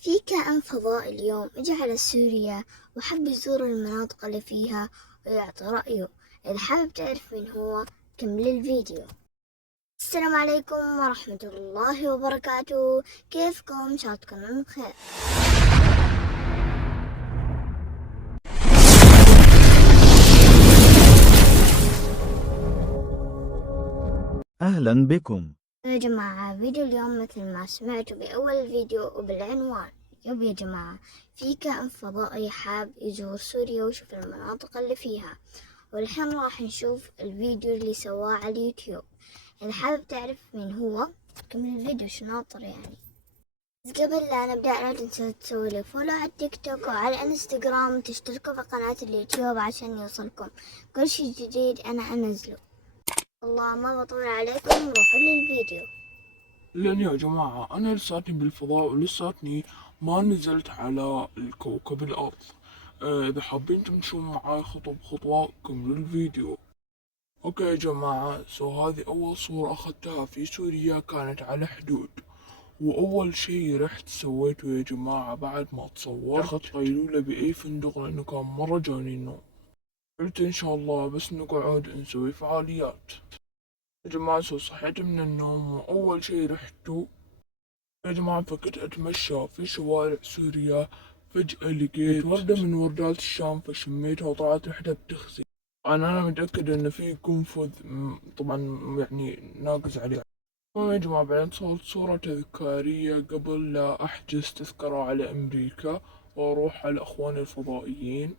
في كائن فضائي اليوم اجى على سوريا وحب يزور المناطق اللي فيها ويعطي رأيه. إذا حابب تعرف مين هو كمل الفيديو. السلام عليكم ورحمة الله وبركاته، كيفكم؟ إن شاء الله تكونون بخير. أهلا بكم. يا جماعة فيديو اليوم مثل ما سمعتوا بأول الفيديو وبالعنوان، يا جماعة في كائن فضائي حاب يزور سوريا ويشوف المناطق اللي فيها، والحين راح نشوف الفيديو اللي سواه على اليوتيوب. إذا حابب تعرف مين هو كمل الفيديو، شو ناطر يعني. بس قبل لا نبدأ لا تنسوا تسوي لي فولو على التيك توك وعلى الانستغرام وتشتركوا في قناة اليوتيوب عشان يوصلكم كل شي جديد أنا أنزله. الله ما بطول عليكم، روحوا للفيديو. لأن يا جماعة أنا لساتني بالفضاء ولساتني ما نزلت على الكوكب الأرض. إذا حابين تمشون معاي خطوة بخطوة كملوا الفيديو. أوكي يا جماعة، هذه أول صورة أخذتها في سوريا كانت على حدود. وأول شي رحت سويته يا جماعة بعد ما تصورت أخذت قيلولة بأي فندق لأنه كان مرة جاني النوم. قلت إن شاء الله بس نقعد نسوي فعاليات. يا جماعة صحيت من النوم وأول شي رحتو يا جماعة فكنت أتمشى في شوارع سوريا. فجأة لقيت وردة من وردات الشام فشميتها وطلعت ريحتها بتخزي. أنا متأكد إن في قنفذ طبعا يعني ناقز عليه. المهم يا جماعة بعدين صورت صورة تذكارية قبل لا أحجز تذكرة على أمريكا وأروح على أخواني الفضائيين.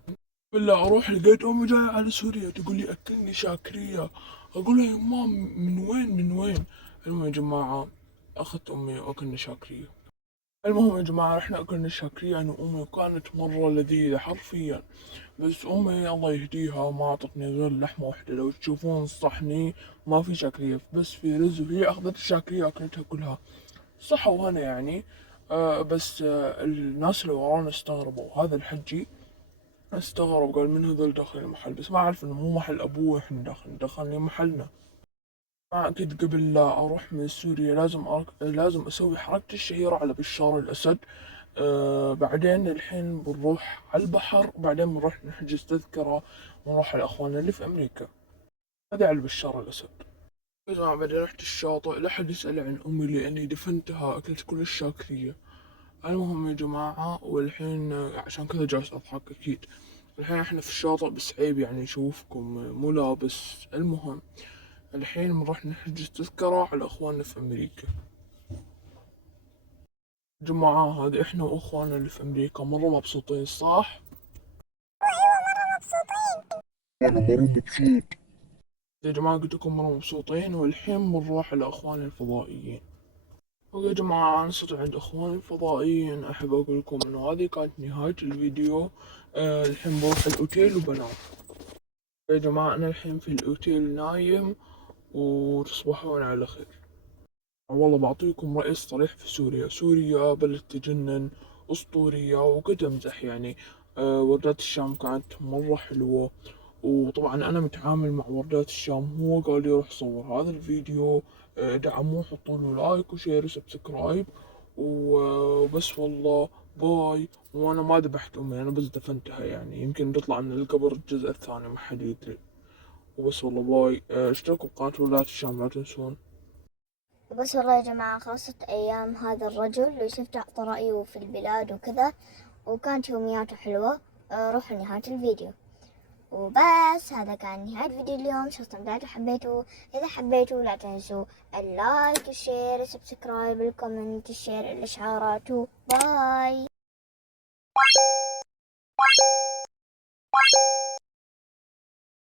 ولا أروح لقيت أمي جاية على سوريا تقول لي أكلني شاكرية. أقول لها يا مام من وين. المهم يا جماعة أخذت أمي وأكلنا شاكرية. المهم يا جماعة رحنا أكلنا شاكرية أنا وأمي وكانت مرة لذيذة حرفيا. بس أمي الله يهديها ما أعطتني غير لحمة واحدة. لو تشوفون صحني ما في شاكرية بس في رز، وهي أخذت الشاكرية أكلتها كلها صحة وهنا يعني. بس الناس اللي ورانا استغربوا، هذا الحجي استغرب قال من هذول داخلين المحل، بس ما أعرف إنه مو محل أبوه إحنا دخلني محلنا. ما أكيد قبل لا أروح من سوريا لازم أسوي حركتي الشهيرة على بشار الأسد. بعدين الحين بنروح على البحر، بعدين بنروح نحجز تذكرة ونروح على أخواننا اللي في أمريكا. هذا على بشار الأسد. يا جماعة بعدين رحت الشاطئ، لا حد يسأل عن أمي لأني دفنتها أكلت كل الشاكرية. المهم يا جماعة والحين عشان كذا جالس أضحك أكيد. الحين احنا في الشاطئ بس عيب يعني نشوفكم مو لابس. المهم الحين بنروح نحجز تذكرة على اخواننا في امريكا. جماعة هذه احنا واخواننا اللي في امريكا مرة مبسوطين صح؟ انا مرة مبسوط يا جماعة، قلت لكم مرة مبسوطين. والحين بنروح على اخواننا الفضائيين. ويا جماعة أنا صرت عند أخواني الفضائيين. أحب أقول لكم إنه هذه كانت نهاية الفيديو. الحين بروح الأوتيل وبنام. يا جماعة أنا الحين في الأوتيل نايم وتصبحون على خير. والله بعطيكم رأي صريح في سوريا بلد تجنن، أسطورية وكنت أمزح يعني. وردات الشام كانت مرة حلوة. وطبعا أنا متعامل مع وردات الشام، هو قال لي روح صور هذا الفيديو. دعموه حطوا له لايك وشير وسبسكرايب وبس والله. باي. وأنا ما ذبحت أمي، أنا بس دفنتها يعني، يمكن تطلع من القبر الجزء الثاني ما حد يدري. وبس والله باي. اشتركوا بقناة وردات الشام لا تنسون. بس والله يا جماعة خلصت أيام هذا الرجل اللي شفت أعطى رأيه في البلاد وكذا، وكانت يومياته حلوة. روحوا لنهاية الفيديو. وبس هذا كان نهاية فيديو اليوم، شو استمتعتوا حبيتوا. إذا حبيتوا لا تنسوا اللايك الشير السبسكرايب الكومنت الشير الإشعارات. باي.